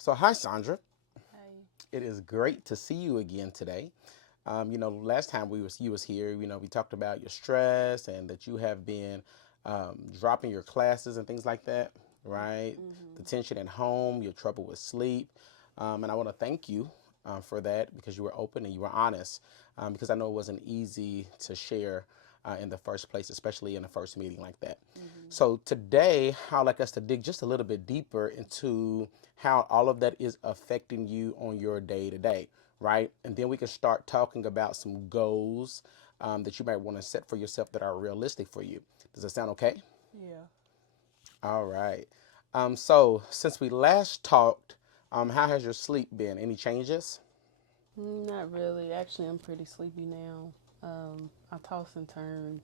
So, hi, Sandra. Hey. It is great to see you again today. Last time you was here, we talked about your stress and that you have been dropping your classes and things like that, right? The Mm-hmm. tension at home, your trouble with sleep, and I want to thank you for that because you were open and you were honest. Because I know it wasn't easy to share in the first place, especially in the first meeting like that. Mm-hmm. So today, I'd like us to dig just a little bit deeper into how all of that is affecting you on your day to day, right? And then we can start talking about some goals that you might want to set for yourself that are realistic for you. Does that sound okay? Yeah. All right. So since we last talked, how has your sleep been? Any changes? Not really. Actually, I'm pretty sleepy now. I toss and turn.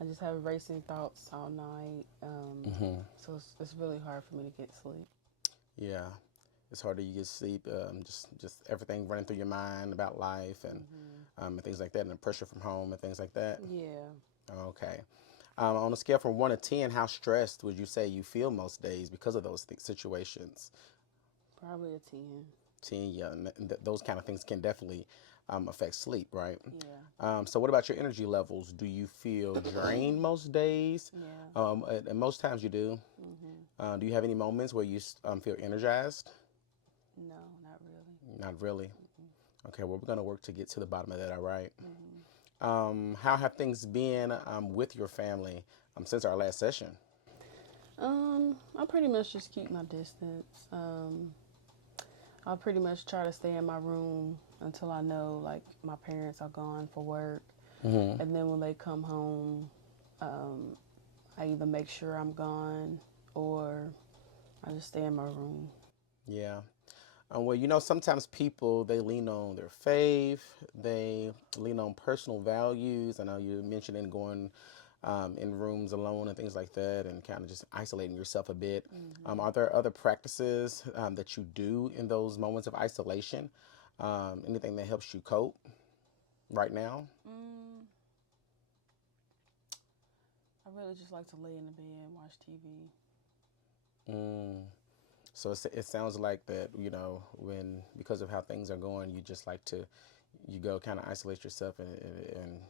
I just have racing thoughts all night. So it's really hard for me to get sleep. Yeah, it's hard to get sleep. Just everything running through your mind about life Mm-hmm. and things like that, and the pressure from home and things like that. Yeah. Okay. On a scale from 1 to 10, how stressed would you say you feel most days because of those situations? Probably a 10. 10, yeah, and those kind of things can definitely affect sleep, right? Yeah. So, what about your energy levels? Do you feel drained most days? Yeah. And most times you do. Mm-hmm. Do you have any moments where you feel energized? No, not really. Not really. Mm-mm. Okay, well, we're going to work to get to the bottom of that, all right? Mm-hmm. How have things been with your family since our last session? I pretty much just keep my distance. I'll pretty much try to stay in my room until I know like my parents are gone for work. Hmm. And then when they come home, um, I either make sure I'm gone or I just stay in my room. Yeah. Well, sometimes people they lean on their faith, they lean on personal values. I know you mentioned going in rooms alone and things like that, and kind of just isolating yourself a bit. Hmm. Are there other practices that you do in those moments of isolation? Anything that helps you cope right now? Mm, I really just like to lay in the bed and watch TV. Mm. So it sounds like that, when because of how things are going, you just like to you go kind of isolate yourself and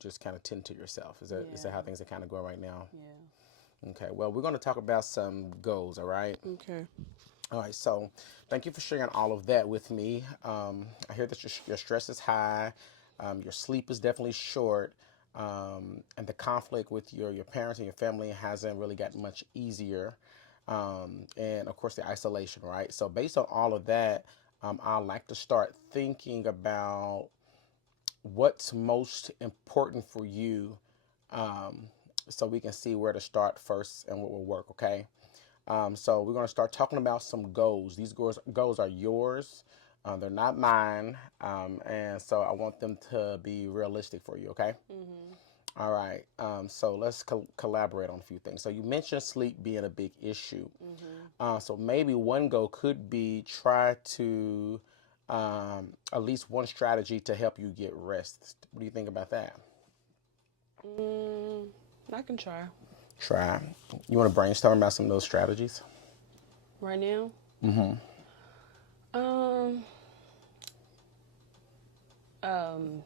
just kind of tend to yourself. Is that how Yeah, things are kind of going right now? yeah. Okay. Well, we're going to talk about some goals. All right. Okay. All right. So, thank you for sharing all of that with me. I hear that your stress is high, your sleep is definitely short. And the conflict with your parents and your family hasn't really gotten much easier. And of course, the isolation, right? So, based on all of that, I like to start thinking about what's most important for you um, so we can see where to start first and what will work, okay? So we're going to start talking about some goals. These goals are yours. They're not mine. And so I want them to be realistic for you, okay? Mhm. All right. So let's collaborate on a few things. So you mentioned sleep being a big issue. Mhm. So maybe one goal could be try to at least one strategy to help you get rest. What do you think about that? Mm, I can try. Try. You want to brainstorm about some of those strategies? Right now. Mm-hmm. Um. Um.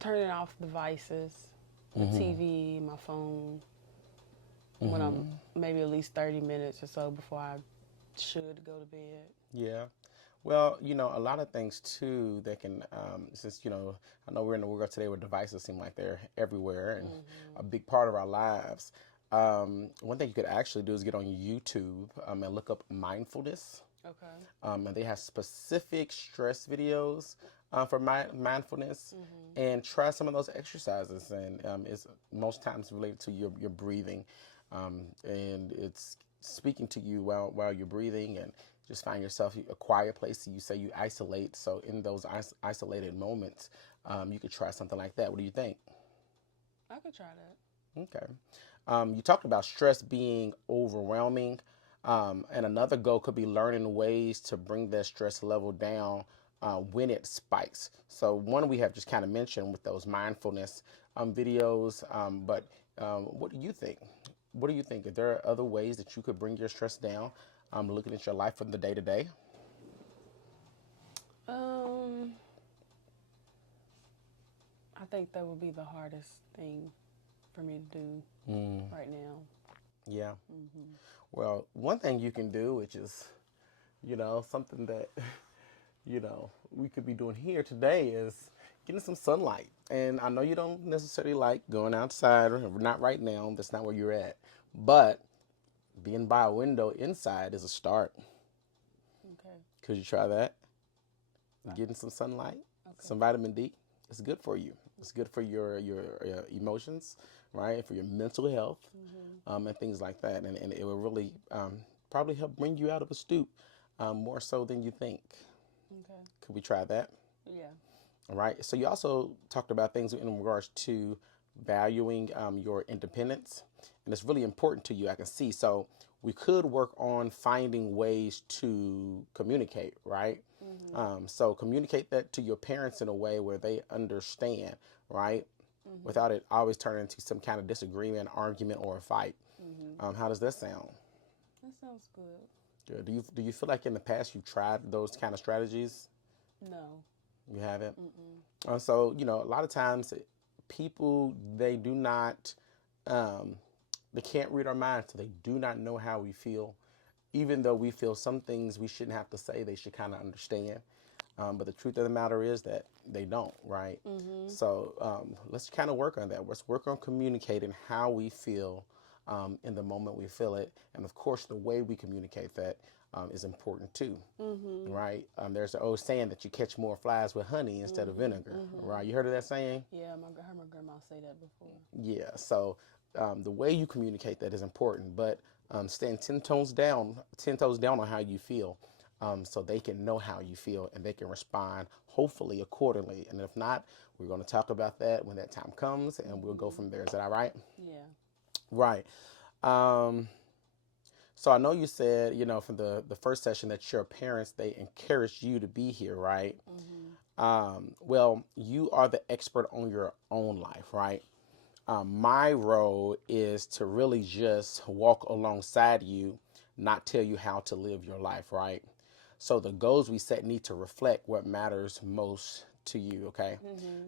Turning off devices, the Mm-hmm. TV, my phone, when I'm Mm-hmm. maybe at least 30 minutes or so before I should go to bed. Yeah. Well, a lot of things too that can, since, I know we're in the world today where devices seem like they're everywhere and Mhm. a big part of our lives. One thing you could actually do is get on YouTube and look up mindfulness. Okay. And they have specific stress videos for mindfulness Mhm. and try some of those exercises. And it's most times related to your breathing. And it's speaking to you while you're breathing and just find yourself a quiet place. You say you isolate. So in those isolated moments, you could try something like that. What do you think? I could try that. Okay. You talked about stress being overwhelming, and another goal could be learning ways to bring that stress level down when it spikes. So, one we have just kind of mentioned with those mindfulness videos, but what do you think? What do you think? Are there other ways that you could bring your stress down looking at your life from the day to day? Um, I think that would be the hardest thing for me to do right now. Yeah. Well, one thing you can do, which is, something that, we could be doing here today is getting some sunlight. And I know you don't necessarily like going outside, or not right now. That's not where you're at. But being by a window inside is a start. Okay. Could you try that? Getting some sunlight, some vitamin D. It's good for you. It's good for your emotions, right? For your mental health, and things like that. And it will really probably help bring you out of a stoop more so than you think. Okay. Could we try that? Yeah. All right. So you also talked about things in regards to valuing your independence, and it's really important to you. I can see. So we could work on finding ways to communicate, right? So communicate that to your parents in a way where they understand, right? Without it always turning into some kind of disagreement, argument, or a fight. How does that sound? That sounds good. Good. Do you feel like in the past you've tried those kind of strategies? No. You haven't. So a lot of times people they do not, they can't read our minds, so they do not know how we feel. Even though we feel some things we shouldn't have to say, they should kind of understand. But the truth of the matter is that they don't, right? So let's kind of work on that. Let's work on communicating how we feel in the moment we feel it. And of course, the way we communicate that is important too, right? There's an old saying that you catch more flies with honey instead of vinegar, right? You heard of that saying? Yeah, I heard my grandma say that before. Yeah. So the way you communicate that is important, but stand 10 toes down on how you feel, so they can know how you feel and they can respond hopefully accordingly. And if not, we're going to talk about that when that time comes, and we'll go from there. Is that all right? Yeah. Right. So I know you said, from the first session that your parents, they encouraged you to be here, right? Well, you are the expert on your own life, right? My role is to really just walk alongside you, not tell you how to live your life, right? So the goals we set need to reflect what matters most to you, okay?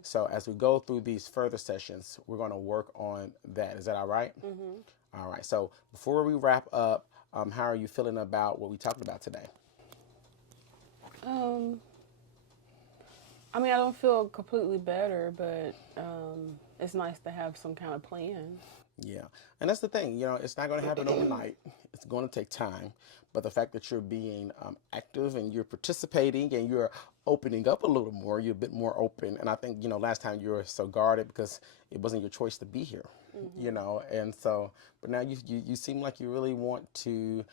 So as we go through these further sessions, we're going to work on that. Is that all right? All right. So before we wrap up, how are you feeling about what we talked about today? I mean, I don't feel completely better, but it's nice to have some kind of plan. Yeah. And that's the thing, it's not going to happen overnight. It's going to take time. But the fact that you're being active and you're participating and you're opening up a little more, you're a bit more open. And I think, last time you were so guarded because it wasn't your choice to be here, and so, but now you seem like you really want to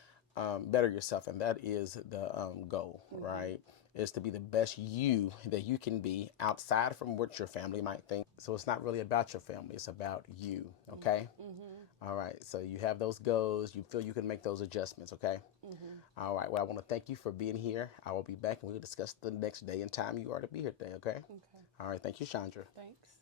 better yourself. And that is the goal, right? Is to be the best you that you can be outside from what your family might think. So it's not really about your family, it's about you, okay? All right, so you have those goals, you feel you can make those adjustments, okay? All right, well, I want to thank you for being here. I will be back and we'll discuss the next day and time you are to be here today, okay? Okay. All right, thank you, Chandra. Thanks.